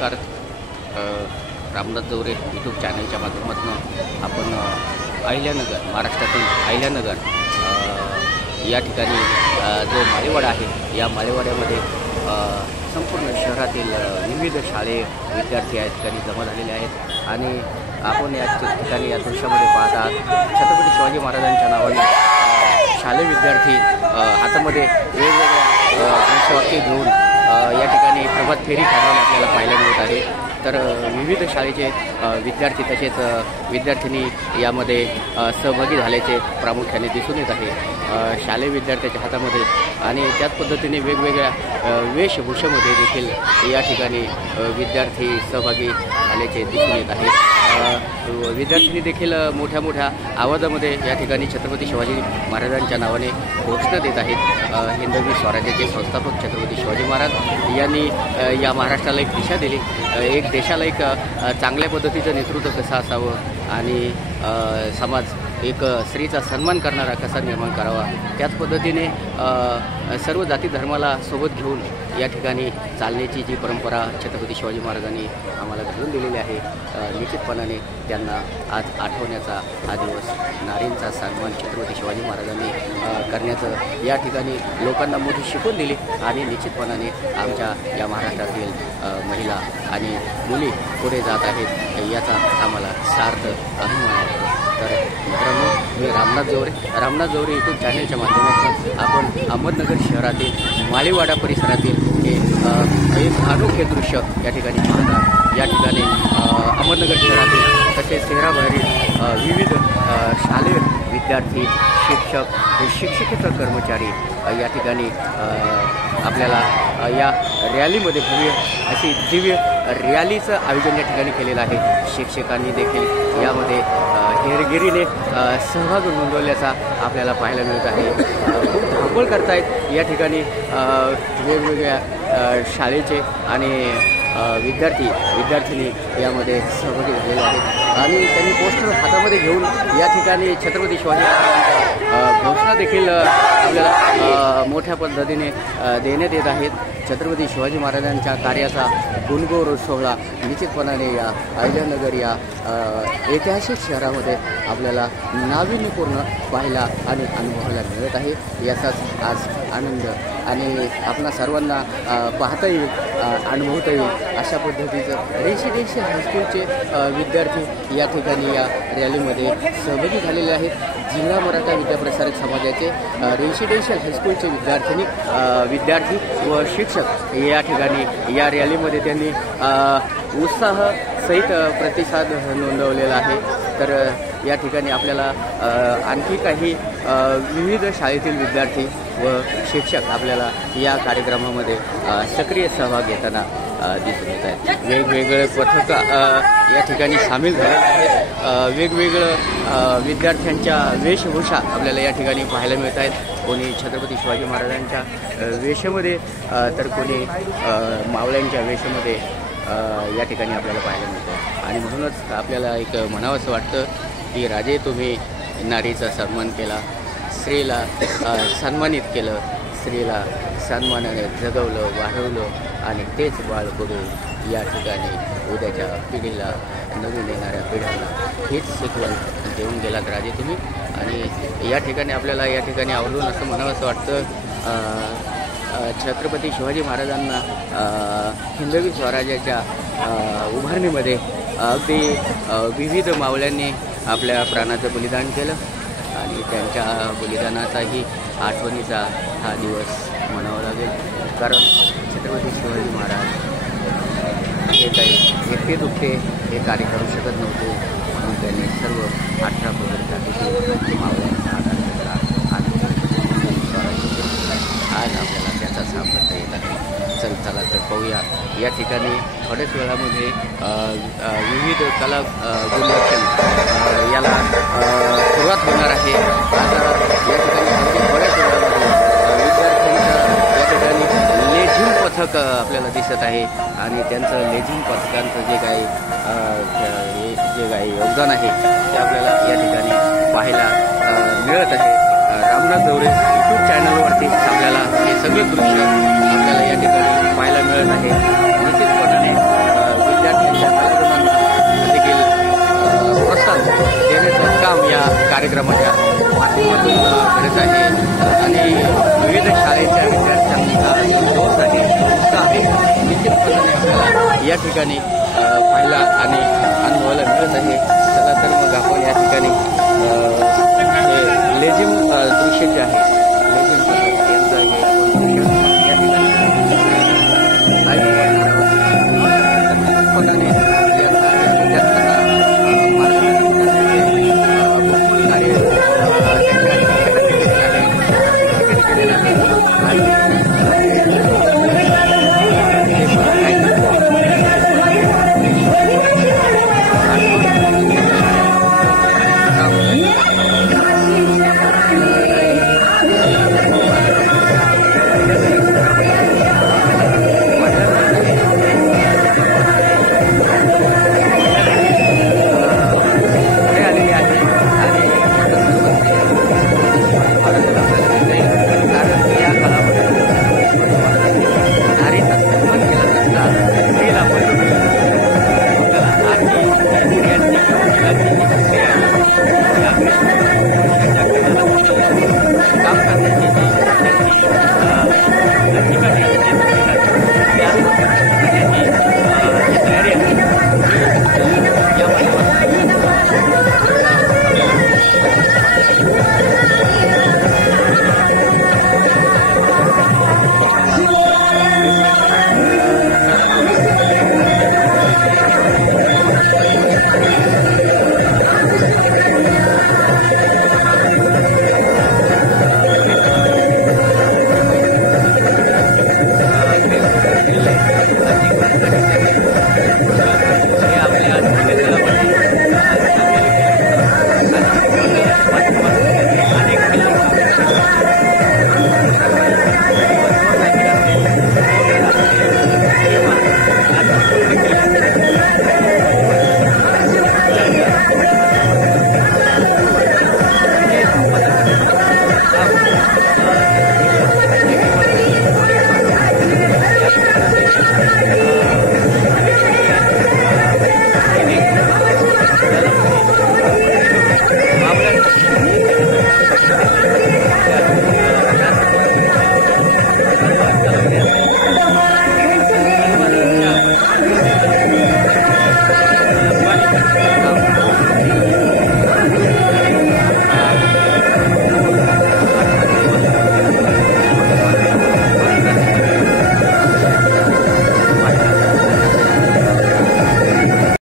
नमस्कार. रामनाथ जवरे यूट्यूब चॅनलच्या माध्यमातून आपण अहिल्यानगर, महाराष्ट्रातील अहिल्यानगर या ठिकाणी जो माळेवाडा आहे, या माळेवाड्यामध्ये संपूर्ण शहरातील विविध शालेय विद्यार्थी या ठिकाणी जमा झालेले आहेत आणि आपण या ठिकाणी या दृश्यामध्ये पाहत आहात. छत्रपती शिवाजी महाराजांच्या नावाने शालेय विद्यार्थी हातामध्ये वेगवेगळ्या घोषवाक्य घेऊन या ठिकाणी प्रभात फेरी काढताना आपल्याला पाहायला मिळत आहे. तर विविध शाळेचे विद्यार्थी तसेच विद्यार्थिनी यामध्ये सहभागी झाल्याचे प्रामुख्याने दिसून येत आहे. शालेय विद्यार्थ्याच्या हातामध्ये आणि त्याच पद्धतीने वेगवेगळ्या वेशभूषेमध्ये देखील या ठिकाणी विद्यार्थी सहभागी झाल्याचे दिसून येत आहे. विद्यार्थ्यांनी देखील मोठ्या मोठ्या आवाजामध्ये या ठिकाणी छत्रपती शिवाजी महाराजांच्या नावाने घोषणा देत आहेत. हिंदवी स्वराज्याचे संस्थापक छत्रपती शिवाजी महाराज यांनी या महाराष्ट्राला एक दिशा दिली, एक देशाला एक चांगल्या पद्धतीचं नेतृत्व कसं असावं आणि समाज एक स्त्रीचा सन्मान करणारा कसा निर्माण करावा, त्याच पद्धतीने सर्व जाती धर्माला सोबत घेऊन या ठिकाणी चालण्याची जी परंपरा छत्रपती शिवाजी महाराजांनी आम्हाला घडवून दिलेली आहे. निश्चितपणाने त्यांना आज आठवण्याचा हा दिवस, नारींचा सन्मान छत्रपती शिवाजी महाराजांनी करण्याचं या ठिकाणी लोकांना मोठी शिकवण दिली आणि निश्चितपणाने आमच्या या महाराष्ट्रातील महिला आणि मुली पुढे जात आहेत याचा आम्हाला सार्थ अभिमान वाटतो. तर मित्रांनो, मी रामनाथ जवरे यूट्यूब चॅनलच्या माध्यमातून आपण अहमदनगर शहरातील माळेवाडा परिसरातील हे एक अनोखे दृश्य या ठिकाणी पाहत आहात. या ठिकाणी अहमदनगर शहरातील तसेच शहराबाहेरील विविध शालेय विद्यार्थी, शिक्षक, शिक्षकेतर कर्मचारी या ठिकाणी आपल्याला या रॅलीमध्ये भव्य अशी दिव्य रॅलीचं आयोजन या ठिकाणी केलेलं आहे. शिक्षकांनी देखील यामध्ये हेरगिरीने सहभाग नोंदवल्याचा आपल्याला पाहायला मिळत आहे. खूप धावपळ करतायत या ठिकाणी वेगवेगळ्या शाळेचे आणि विद्यार्थिनी यामध्ये सहभागी झालेले आहेत आणि त्यांनी पोस्टर हातामध्ये घेऊन या ठिकाणी छत्रपती शिवाजी महाराजांच्या घोषणा देखील आपल्याला मोठ्या पद्धतीने देण्यात येत आहेत. छत्रपती शिवाजी महाराजांच्या कार्याचा गुणगौरव सोहळा निश्चितपणाने या अहिल्यानगर या ऐतिहासिक शहरामध्ये आपल्याला नाविन्यपूर्ण पाहायला आणि अनुभवायला मिळत आहे. याचाच आज आनंद आणि आपणा सर्वांना पाहता येईल, अनुभवता येईल अशा पद्धतीचं रेसिडेन्शियल हायस्कूलचे विद्यार्थी या ठिकाणी या रॅलीमध्ये सहभागी झालेले आहेत. जिल्हा मराठा विद्याप्रसारक समाजाचे रेसिडेन्शियल हायस्कूलचे विद्यार्थी व शिक्षक या ठिकाणी या रॅलीमध्ये त्यांनी उत्साहसहित प्रतिसाद नोंदवलेला आहे. तर या ठिकाणी आपल्याला आणखी काही विविध शाळेतील विद्यार्थी व शिक्षक आपल्याला या कार्यक्रमामध्ये सक्रिय सहभाग घेताना दिसून येत आहेत. वेगवेगळे पथक या ठिकाणी सामील झाले आहेत. वेगवेगळं विद्यार्थ्यांच्या वेशभूषा आपल्याला या ठिकाणी पाहायला मिळत आहेत. कोणी छत्रपती शिवाजी महाराजांच्या वेशामध्ये तर कोणी मावळ्यांच्या वेशामध्ये या ठिकाणी आपल्याला पाहायला मिळतं आणि म्हणूनच आपल्याला एक म्हणावंसं वाटतं की राजे तुम्ही नारीचा सन्मान केला, स्त्रीला सन्मानित केलं, स्त्रीला सन्मानाने जगवलं, वाढवलं आणि तेच बाळ करून या ठिकाणी उद्याच्या पिढीला, नवीन येणाऱ्या पिढ्यांना हीच शिकवण देऊन गेलात राजे तुम्ही. आणि या ठिकाणी आपल्याला या ठिकाणी आवडून असं म्हणावंसं वाटतं छत्रपती शिवाजी महाराजांना हिंदवी स्वराज्याच्या उभारणीमध्ये अगदी विविध मावळ्यांनी आपल्या प्राणाचं बलिदान केलं आणि त्यांच्या बलिदानाचाही आठवणीचा हा दिवस म्हणावा लागेल. कारण छत्रपती शिवाजी महाराज हे काही एकटे दुखते हे कार्य करू शकत नव्हते, म्हणून त्यांनी सर्व 18 पगड जातीतील मावळ्यांचा आधार घेतला आणि आज आपल्याला त्याचा सामना येत आहे. चला तर पाहूया. या ठिकाणी थोड्याच वेळामध्ये विविध कला गुणदर्शन याला सुरुवात होणार आहे. आता या ठिकाणी थोड्याच वेळामध्ये विद्यार्थ्यांचं या ठिकाणी लेझिम पथक आपल्याला दिसत आहे आणि त्यांचं लेझिम पथकांचं जे काही योगदान आहे ते आपल्याला या ठिकाणी पाहायला मिळत आहे. रामनाथ जवरे यूट्यूब चॅनलवरती आपल्याला हे सगळे दृश्य आपल्याला या ठिकाणी पाहायला मिळत आहे. निश्चितपणाने काम या कार्यक्रमाच्या माध्यमातून घडत आहे आणि विविध शाळेच्या विद्यार्थ्यांचा जोश आहे उत्साह आहे निश्चितपणाने आपल्याला या ठिकाणी पाहायला आणि अनुभवायला मिळत आहे. चला तर मग आपण या ठिकाणी लेझिम दृश्य जे आहे